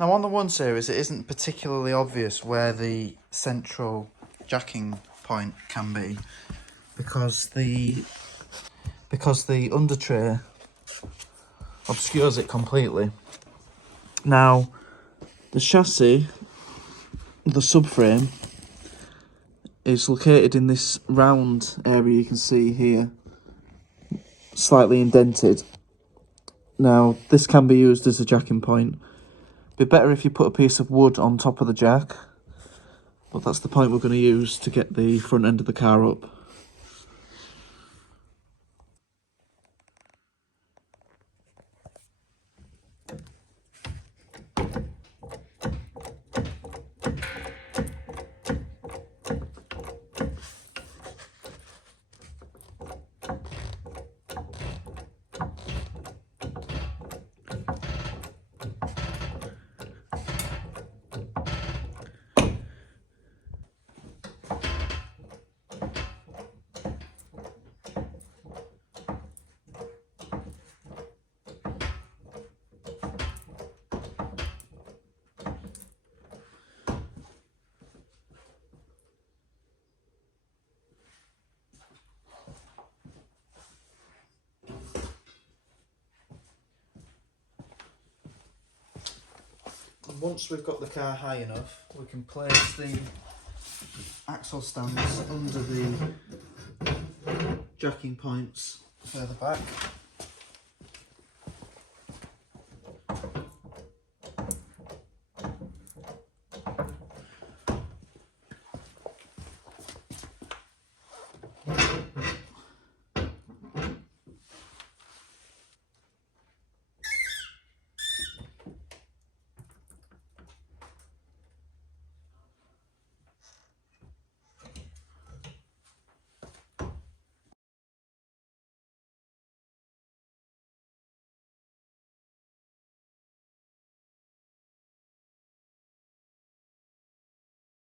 Now on the 1 Series, it isn't particularly obvious where the central jacking point can be, because the under tray obscures it completely. Now, the chassis, the subframe, is located in this round area you can see here, slightly indented. Now, this can be used as a jacking point. Be better if you put a piece of wood on top of the jack, but that's the point we're going to use to get the front end of the car up. Once we've got the car high enough, we can place the axle stands under the jacking points further back.